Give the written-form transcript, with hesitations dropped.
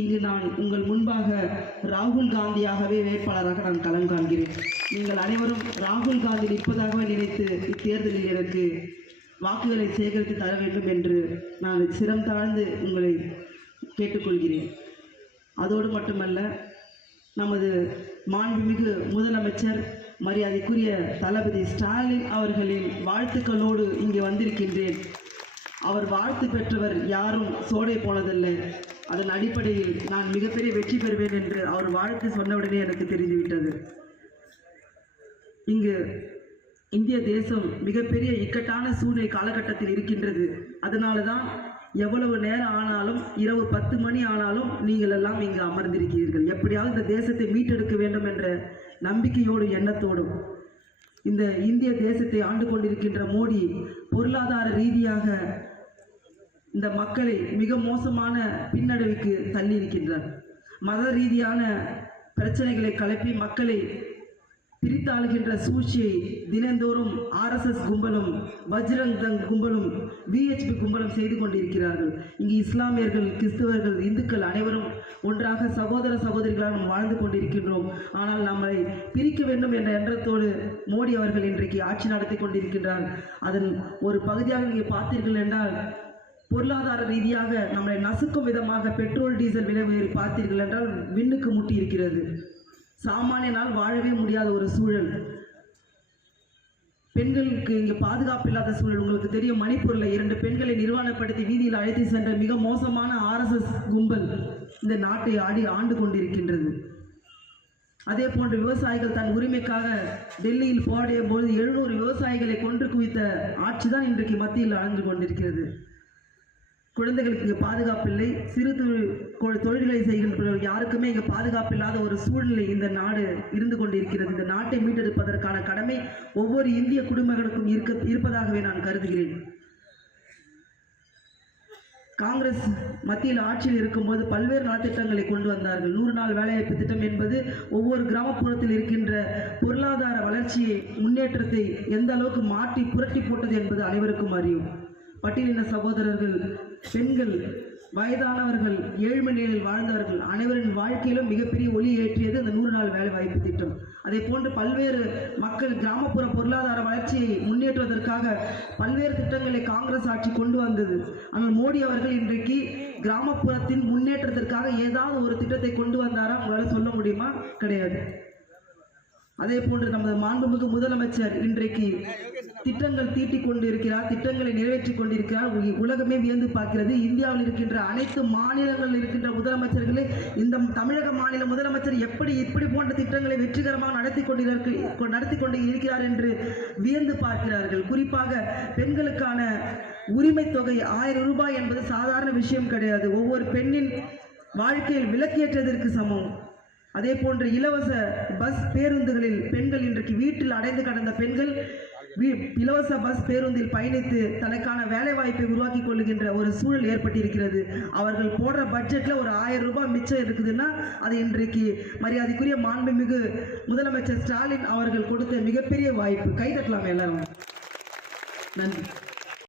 இங்கு நான் உங்கள் முன்பாக ராகுல் காந்தியாகவே வேட்பாளராக நான் களம் காண்கிறேன். நீங்கள் அனைவரும் ராகுல் காந்தி நிற்பதாகவே நினைத்து இத்தேர்தலில் எனக்கு வாக்குகளை சேகரித்து தர வேண்டும் என்று நான் சிரம் தாழ்ந்து உங்களை கேட்டுக்கொள்கிறேன். அதோடு மட்டுமல்ல, நமது மாண்புமிகு முதலமைச்சர் மரியாதைக்குரிய தளபதி ஸ்டாலின் அவர்களின் வாழ்த்துக்களோடு இங்கே வந்திருக்கின்றேன். அவர் வாழ்த்து பெற்றவர் யாரும் சோடை போனதில்லை. அதன் அடிப்படையில் நான் மிகப்பெரிய வெற்றி பெறுவேன் என்று அவர் வாழ்த்து சொன்னவுடனே எனக்கு தெரிந்துவிட்டது. இங்கு இந்திய தேசம் மிகப்பெரிய இக்கட்டான சூழ்நிலை காலகட்டத்தில் இருக்கின்றது. அதனால தான் எவ்வளவு நேரம் ஆனாலும், இரவு 10 மணி ஆனாலும் நீங்கள் எல்லாம் இங்கு அமர்ந்திருக்கிறீர்கள். எப்படியாவது இந்த தேசத்தை மீட்டெடுக்க வேண்டும் என்ற நம்பிக்கையோடு எண்ணத்தோடும். இந்த இந்திய தேசத்தை ஆண்டு கொண்டிருக்கின்ற மோடி பொருளாதார ரீதியாக இந்த மக்களை மிக மோசமான பின்னடைவுக்கு தள்ளி இருக்கின்றார். மத ரீதியான பிரச்சனைகளை கலப்பி மக்களை பிரித்தாளுகின்ற சூழ்ச்சியை தினந்தோறும் RSS கும்பலும் பஜ்ரங் தங் கும்பலும் VHP கும்பலும் செய்து கொண்டிருக்கிறார்கள். இங்கு இஸ்லாமியர்கள், கிறிஸ்தவர்கள், இந்துக்கள் அனைவரும் ஒன்றாக சகோதர சகோதரிகளாக நாம் வாழ்ந்து கொண்டிருக்கின்றோம். ஆனால் நம்மை பிரிக்க வேண்டும் என்ற எண்ணத்தோடு மோடி அவர்கள் இன்றைக்கு ஆட்சி நடத்தி கொண்டிருக்கின்றார். அதன் ஒரு பகுதியாக நீங்கள் பார்த்தீர்கள் என்றால், பொருளாதார ரீதியாக நம்மை நசுக்கும் விதமாக பெட்ரோல் டீசல் விலை உயர்வு பார்த்தீர்கள் என்றால் விண்ணுக்கு முட்டி இருக்கிறது. சாமானியனால் வாழவே முடியாத ஒரு சூழல். பெண்களுக்கு இங்கு பாதுகாப்பு இல்லாத சூழல். உங்களுக்கு தெரியும், மணிப்பூரில் 2 பெண்களை நிர்வாணப்படுத்தி வீதியில் அழைத்து சென்ற மிக மோசமான RSS கும்பல் இந்த நாட்டை ஆண்டு கொண்டிருக்கின்றது. அதே போன்று விவசாயிகள் தன் உரிமைக்காக டெல்லியில் போராடிய பொழுது 700 விவசாயிகளை கொன்று குவித்த ஆட்சி தான் இன்றைக்கு மத்தியில் ஆழ்ந்து கொண்டிருக்கிறது. குழந்தைகளுக்கு இங்கே பாதுகாப்பில்லை. சிறு தொழில்களை செய்கின்றவர்கள் யாருக்குமே இங்கே பாதுகாப்பு இல்லாத ஒரு சூழ்நிலை இந்த நாடு இருந்து கொண்டிருக்கிறது. இந்த நாட்டை மீட்டெடுப்பதற்கான கடமை ஒவ்வொரு இந்திய குடிமகனுக்கும் இருப்பதாகவே நான் கருதுகிறேன். காங்கிரஸ் மத்தியில் ஆட்சியில் இருக்கும்போது பல்வேறு நலத்திட்டங்களை கொண்டு வந்தார்கள். 100 நாள் வேலைவாய்ப்பு திட்டம் என்பது ஒவ்வொரு கிராமப்புறத்தில் இருக்கின்ற பொருளாதார வளர்ச்சியை, முன்னேற்றத்தை எந்த அளவுக்கு மாற்றி புரட்டி போட்டது என்பது அனைவருக்கும் அறியும். பட்டியலின சகோதரர்கள், பெண்கள், வயதானவர்கள், ஏழ்மை நிலையில் வாழ்ந்தவர்கள் அனைவரின் வாழ்க்கையிலும் மிகப்பெரிய ஒளி ஏற்றியது அந்த 100 நாள் வேலை வாய்ப்பு திட்டம். அதே போன்று பல்வேறு மக்கள் கிராமப்புற பொருளாதார வளர்ச்சியை முன்னேற்றுவதற்காக பல்வேறு திட்டங்களை காங்கிரஸ் ஆட்சி கொண்டு வந்தது. ஆனால் மோடி அவர்கள் இன்றைக்கு கிராமப்புறத்தின் முன்னேற்றத்திற்காக ஏதாவது ஒரு திட்டத்தை கொண்டு வந்தாரா? உங்களால் சொல்ல முடியுமா? கிடையாது. அதே போன்று நமது மாண்புமிகு முதலமைச்சர் இன்றைக்கு திட்டங்கள் தீட்டிக் கொண்டிருக்கிறார், திட்டங்களை நிறைவேற்றி கொண்டிருக்கிறார். உலகமே வியந்து பார்க்கிறது. இந்தியாவில் இருக்கின்ற அனைத்து மாநிலங்களில் இருக்கின்ற முதலமைச்சர்களே இந்த தமிழக மாநில முதலமைச்சர் இப்படி போன்ற திட்டங்களை வெற்றிகரமாக நடத்தி கொண்டு இருக்கிறார் என்று வியந்து பார்க்கிறார்கள். குறிப்பாக பெண்களுக்கான உரிமை தொகை 1000 ரூபாய் என்பது சாதாரண விஷயம் கிடையாது. ஒவ்வொரு பெண்ணின் வாழ்க்கையில் விளக்கேற்றதற்கு சமம். அதே போன்று இலவச பஸ் பேருந்துகளில் பெண்கள் இன்றைக்கு வீட்டில் அடைந்து கடந்த பெண்கள் இலவச பஸ் பேருந்தில் பயணித்து தனக்கான வேலை வாய்ப்பை உருவாக்கி கொள்ளுகின்ற ஒரு சூழல் ஏற்பட்டிருக்கிறது. அவர்கள் போடுற பட்ஜெட்டில் ஒரு 1000 ரூபாய் மிச்சம் இருக்குதுன்னா அது இன்றைக்கு மரியாதைக்குரிய மாண்புமிகு முதலமைச்சர் ஸ்டாலின் அவர்கள் கொடுத்த மிகப்பெரிய வாய்ப்பு. கைதட்டலாம் எல்லாரும். நன்றி.